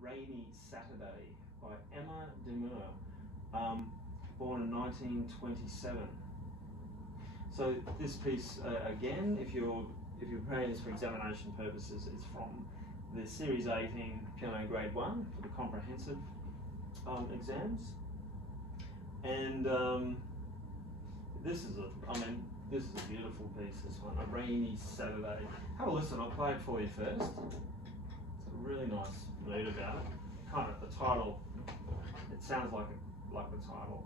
Rainy Saturday by Diemer, born in 1927. So this piece, again, if you're preparing this for examination purposes, it's from the Series 18 Piano Grade 1 for the comprehensive exams. And this is a beautiful piece, this one, A Rainy Saturday. Have a listen, I'll play it for you first. It's a really nice mood about it. Kind of the title, it sounds like the title.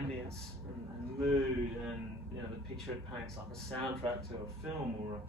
Ambience and mood, and the picture it paints, like a soundtrack to a film or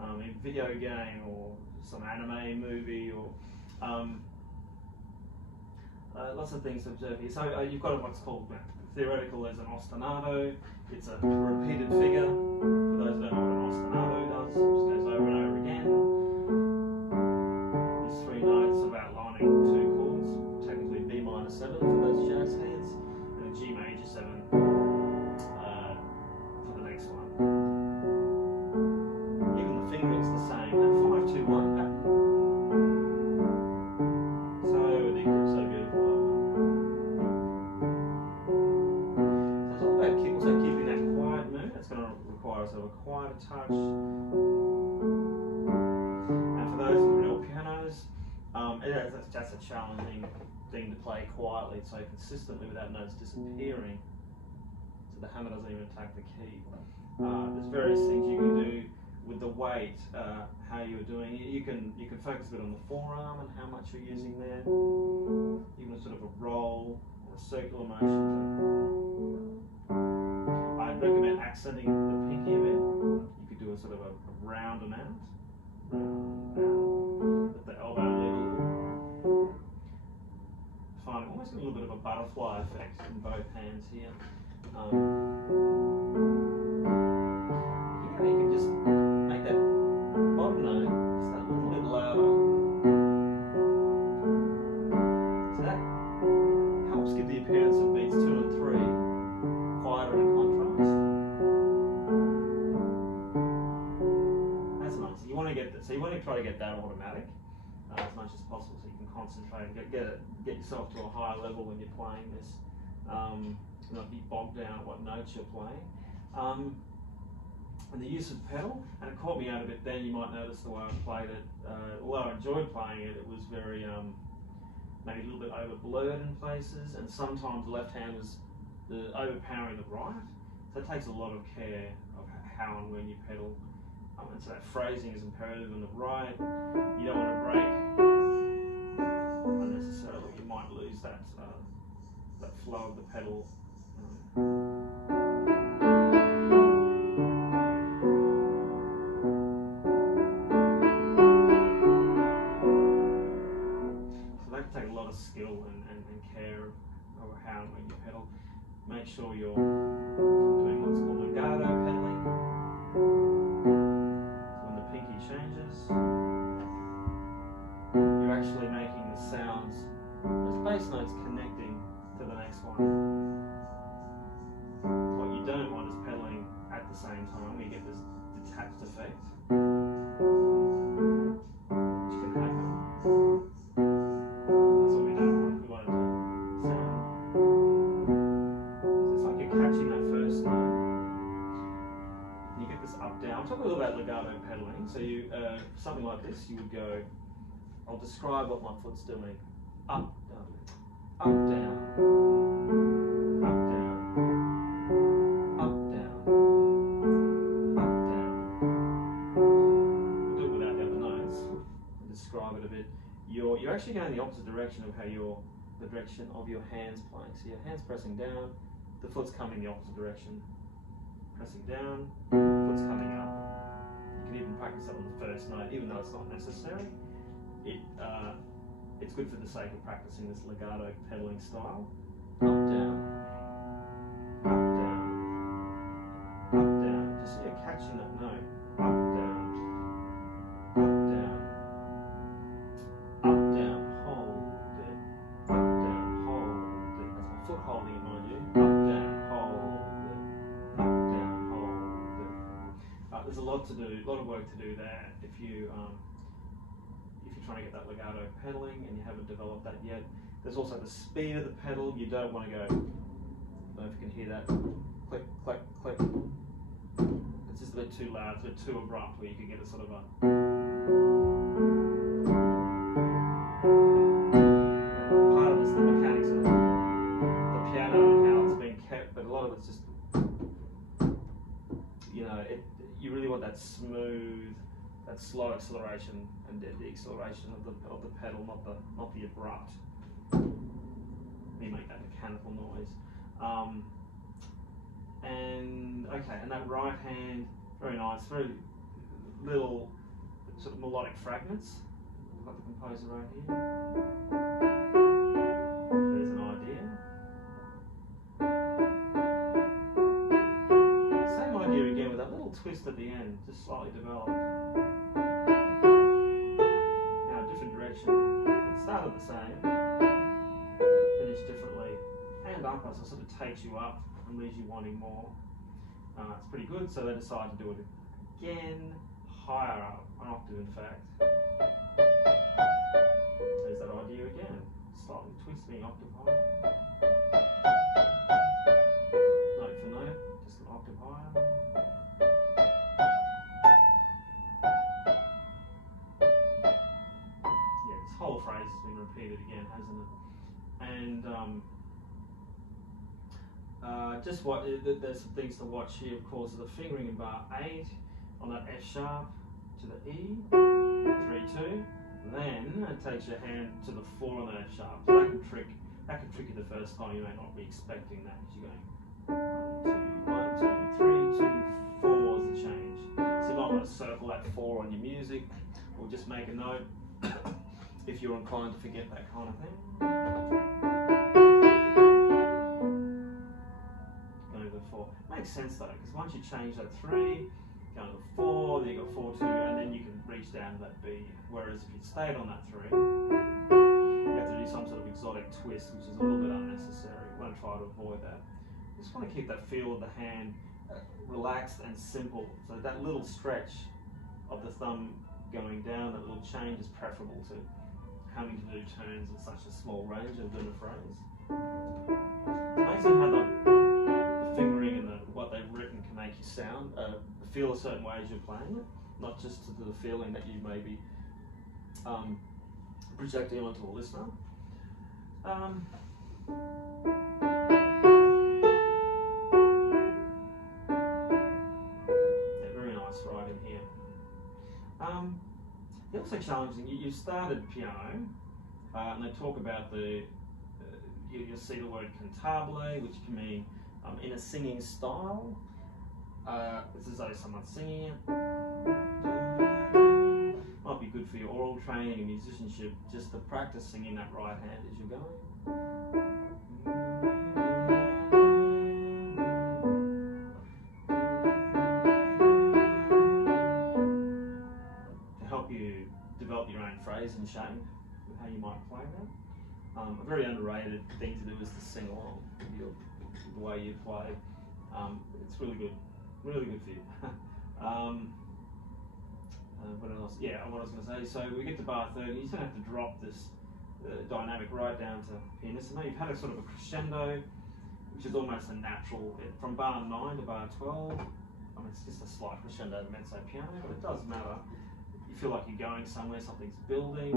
a video game or some anime movie, or lots of things to observe here. So you've got what's called theoretical as an ostinato. It's a repeated figure. For those who don't know what an ostinato does, it just goes over and over again. These three notes of outlining two chords, technically B minor 7 for those jazz heads, and a G major 7 for the next one. Even the fingering's the same, and 5-2-1 pattern. So addictive, so beautiful. So it's all about also keeping that quiet mood. It's going to require sort of a quieter touch. And for those with real pianos, that's a challenging thing to play quietly, so consistently without notes disappearing, so the hammer doesn't even attack the key. There's various things you can do with the weight, how you're doing it. You can focus a bit on the forearm and how much you're using there, even a sort of a roll or a circular motion. I'd recommend accenting the pinky a bit. You could do a sort of a round amount, let the elbow lead a little. Find almost a little bit of a butterfly effect in both hands here. You can just make that bottom note just a little bit louder. So that helps give the appearance of beats 2 and 3 quieter in contrast. That's nice. You want to get that. So you want to try to get that automatic as much as possible, so you can concentrate and get yourself to a higher level when you're playing this. Not be bogged down at what notes you're playing. And the use of pedal, and it caught me out a bit then. You might notice the way I played it. Although I enjoyed playing it, it was very maybe a little bit over blurred in places, and sometimes the left hand was overpowering the right. So it takes a lot of care of how and when you pedal. And so that phrasing is imperative in the right. You don't want to break unnecessarily. You might lose that flow of the pedal. So that can take a lot of skill and care over how and when you pedal. Make sure you're doing what's called legato pedaling. So when the pinky changes, you're actually making the sounds, those bass notes, connecting to the next one. What you don't want is pedaling at the same time. You get this detached effect, which can happen. That's what we don't want. We want it to sound. So it's like you're catching that first note. And you get this up down. I'm talking a little about legato pedaling. So you something like this, you would go. I'll describe what my foot's doing. Up, down, up, down, up, down, up, down, up, down. We'll do it without the other notes. I'll describe it a bit. You're actually going the opposite direction of how the direction of your hands playing. So your hands pressing down, the foot's coming the opposite direction. Pressing down, foot's coming up. You can even practice that on the first note, even though it's not necessary. It's good for the sake of practicing this legato pedaling style. Up, down, up, down, up, down. Just so you're catching that note. Up, down, up, down, up, down, hold it, up, down, hold it. That's my foot holding it, mind you. Up, down, hold it, up, down, hold it. There's a lot to do, a lot of work to do there if you're trying to get that legato pedaling and you haven't developed that yet. There's also the speed of the pedal. You don't want to go, I don't know if you can hear that, click, click, click. It's just a bit too loud, it's a bit too abrupt where you can get a sort of a... Part of it's the mechanics of the piano and how it's being kept, but a lot of it's just, you really want that smooth, that slow acceleration and the acceleration of the pedal, not the abrupt. You make that mechanical noise. And that right hand, very nice, very little sort of melodic fragments. I've got the composer right here. There's an idea. Same idea again with that little twist at the end, just slightly developed. Started the same, finish differently, and up so it sort of takes you up and leaves you wanting more. It's pretty good, so they decide to do it again, higher up, an octave in fact. There's that idea again, slightly twisting octave higher. Note for note, just an octave higher. Whole phrase has been repeated again, hasn't it? And there's some things to watch here, of course, are the fingering in bar 8 on that F sharp to the E, 3-2. Then it takes your hand to the 4 on that F sharp. So that can trick you the first time. You may not be expecting that because you're going 1, 2, 1, 2, 3, 2, 4 is the change. So you might want to circle that 4 on your music, or just make a note. If you're inclined to forget that kind of thing. Going to the 4. Makes sense though, because once you change that 3, go to the 4, then you got 4, 2, and then you can reach down to that B. Whereas if you stayed on that 3, you have to do some sort of exotic twist, which is a little bit unnecessary. You want to try to avoid that. You just want to keep that feel of the hand relaxed and simple. So that little stretch of the thumb going down, that little change is preferable to having to do turns in such a small range of doing a phrase. It's amazing how the fingering and what they've written can make you sound, feel a certain way as you're playing it, not just to the feeling that you may be projecting onto a listener. Yeah, very nice writing here. They're also challenging. You started piano, and they talk about you'll see the word cantabile, which can mean in a singing style. It's as though someone's singing it. Might be good for your oral training and musicianship, just to practice singing that right hand as you're going. Develop your own phrase and shape, how you might play that. A very underrated thing to do is to sing along with the way you play. It's really good for you. what else? Yeah, what I was going to say. So we get to bar 30. You just don't have to drop this dynamic right down to pianissimo. You've had a sort of a crescendo, which is almost a natural. From bar 9 to bar 12, I mean, it's just a slight crescendo mezzo piano, but it does matter. You feel like you're going somewhere, something's building.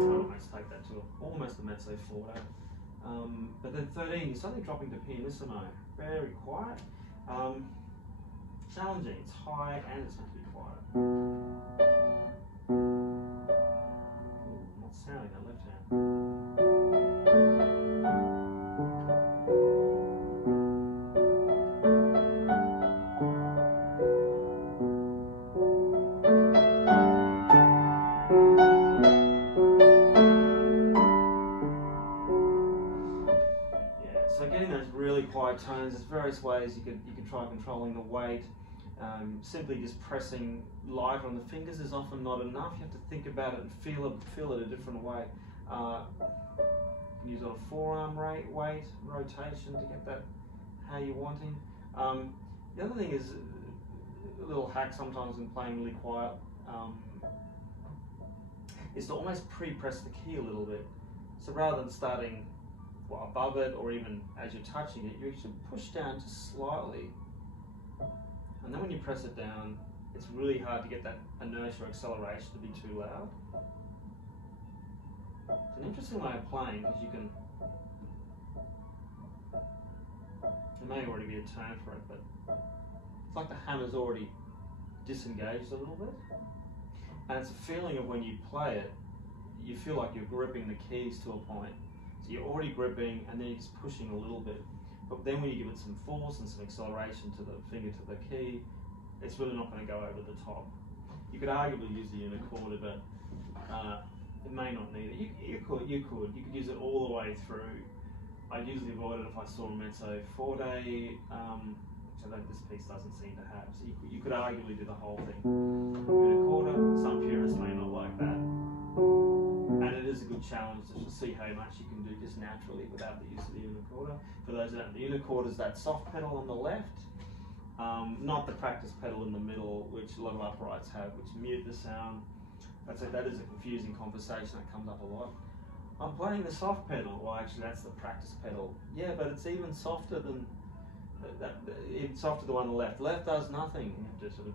I'd almost take that to almost a mezzo forte. But then 13, you're suddenly dropping to pianissimo. Very quiet. Challenging. It's high and it's meant to be quiet. Ooh, not sounding that left hand. So getting those really quiet tones, there's various ways you could try controlling the weight. Simply just pressing light on the fingers is often not enough. You have to think about it and feel it a different way. You can use it on a forearm weight, rotation to get that how you're wanting. The other thing is a little hack sometimes when playing really quiet is to almost pre-press the key a little bit. So rather than starting above it or even as you're touching it, you should push down just slightly. And then when you press it down, it's really hard to get that inertia or acceleration to be too loud. It's an interesting way of playing because you can, there may already be a tone for it, but it's like the hammer's already disengaged a little bit. And it's a feeling of when you play it, you feel like you're gripping the keys to a point. So you're already gripping and then you're just pushing a little bit. But then when you give it some force and some acceleration to the finger to the key, it's really not going to go over the top. You could arguably use the unicorda, but it may not need it. You could use it all the way through. I'd usually avoid it if I saw a mezzo forte, which I think this piece doesn't seem to have. So you could arguably do the whole thing. Unicorda, some purists may not like that. And it is a good challenge to see how much you can do just naturally without the use of the unicorda. For those that don't, the unicorda is that soft pedal on the left, not the practice pedal in the middle, which a lot of uprights have, which mute the sound. That is a confusing conversation that comes up a lot. I'm playing the soft pedal. Well, actually, that's the practice pedal. Yeah, but it's even softer than that. It's softer than the one on the left. The left does nothing. You have to sort of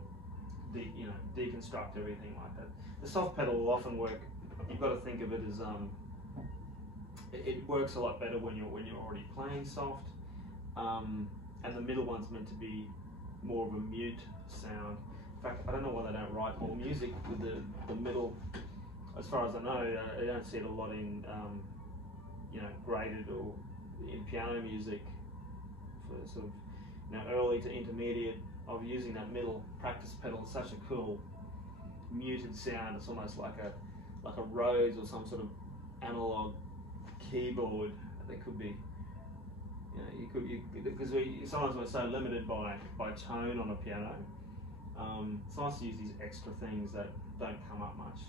deconstruct everything like that. The soft pedal will often work. You've got to think of it as it works a lot better when you're already playing soft, and the middle one's meant to be more of a mute sound. In fact, I don't know why they don't write more music with the middle. As far as I know, I don't see it a lot in graded or in piano music for sort of early to intermediate of using that middle practice pedal. It's such a cool muted sound. It's almost like a Rhodes or some sort of analog keyboard. There could be, because sometimes we're so limited by tone on a piano. It's nice to use these extra things that don't come up much.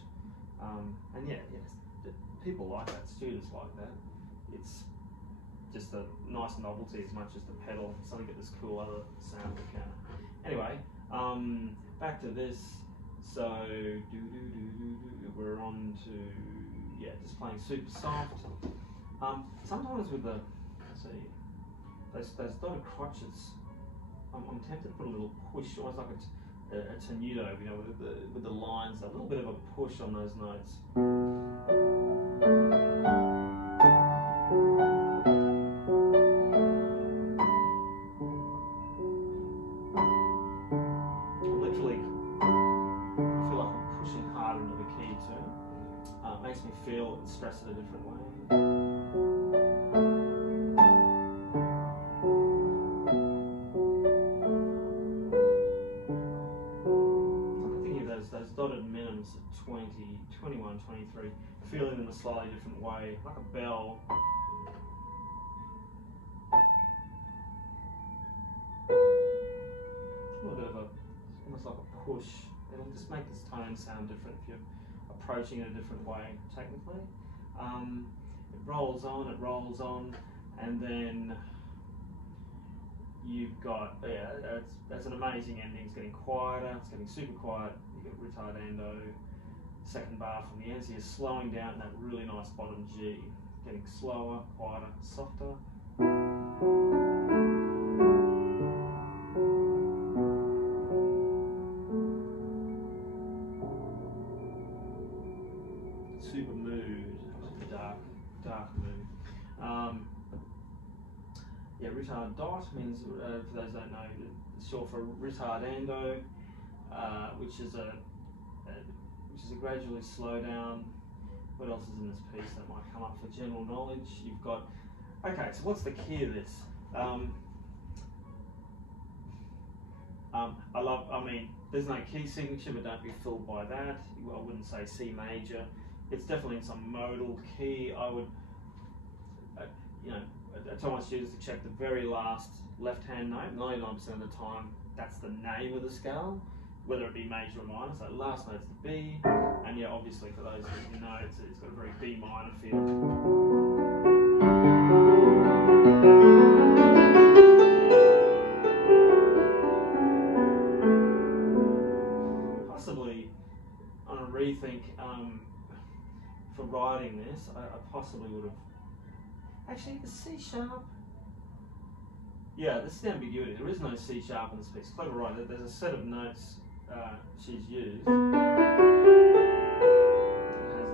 And people like that. Students like that. It's just a nice novelty as much as the pedal. Something get this cool other sound of the piano. Anyway, back to this. So we're on to just playing super soft. Sometimes with the those dotted crotches, I'm tempted to put a little push, almost like a tenuto, with the lines, a little bit of a push on those notes. Makes me feel and stress it a different way. I'm thinking of those dotted minims at 20, 21, 23, feeling them a slightly different way, like a bell. A little bit of almost like a push. It'll just make this tone sound different if you're approaching it a different way, technically. It rolls on, and then you've got, that's an amazing ending. It's getting quieter, it's getting super quiet. You get ritardando, second bar from the end, so you're slowing down that really nice bottom G, getting slower, quieter, softer. Super mood, dark mood. Retard dot means, for those who don't know, it's short for ritardando, which is a gradually slow down. What else is in this piece that might come up for general knowledge? You've got, okay, so what's the key of this? There's no key signature, but don't be fooled by that. I wouldn't say C major. It's definitely in some modal key. I would, I tell my students to check the very last left-hand note. 99% of the time, that's the name of the scale, whether it be major or minor. So the last note's the B, and yeah, obviously for those who know, it's got a very B minor feel. Possibly on a rethink for writing this, I possibly would have. Actually, the C sharp. Yeah, this is the ambiguity. There is no C sharp in this piece. Clever, right? There's a set of notes she's used. It has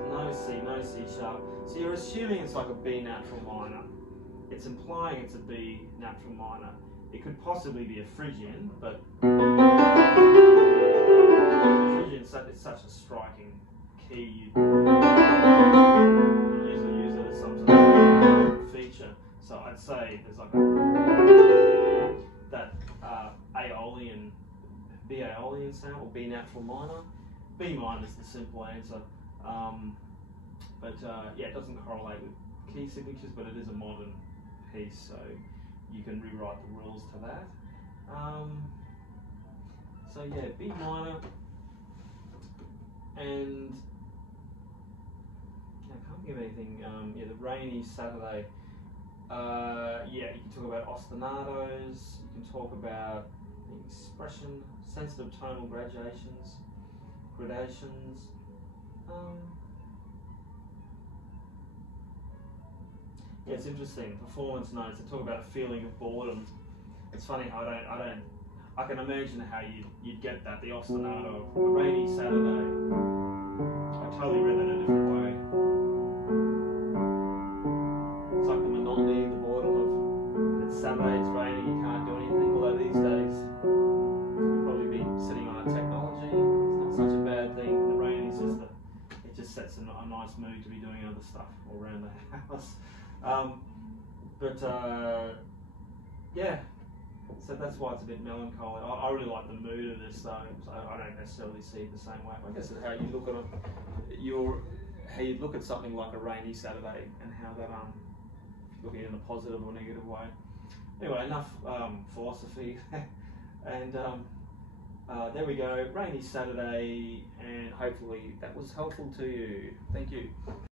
no C sharp. So you're assuming it's like a B natural minor. It's implying it's a B natural minor. It could possibly be a Phrygian, but Phrygian is such a striking key. You usually use it as some sort of feature. So I'd say there's like that Aeolian, B Aeolian sound, or B natural minor. B minor is the simple answer. It doesn't correlate with key signatures, but it is a modern piece, so you can rewrite the rules to that. B minor, and I can't give anything. The rainy Saturday. You can talk about ostinatos. You can talk about the expression, sensitive tonal gradations. It's interesting. Performance notes. They talk about a feeling of boredom. It's funny how I can imagine how you'd get that. The ostinato, a rainy Saturday. I totally read that in a different way. It's like the monotony, the boredom of it's Saturday, it's raining, you can't do anything. Although these days you'd probably be sitting on a technology. It's not such a bad thing. The rain is just it just sets a nice mood to be doing other stuff all around the house. So that's why it's a bit melancholy. I really like the mood of this though, so I don't necessarily see it the same way. I guess it's how you look at how you look at something like a rainy Saturday, and how that looking in a positive or negative way. Anyway, enough philosophy, and there we go, rainy Saturday, and hopefully that was helpful to you. Thank you.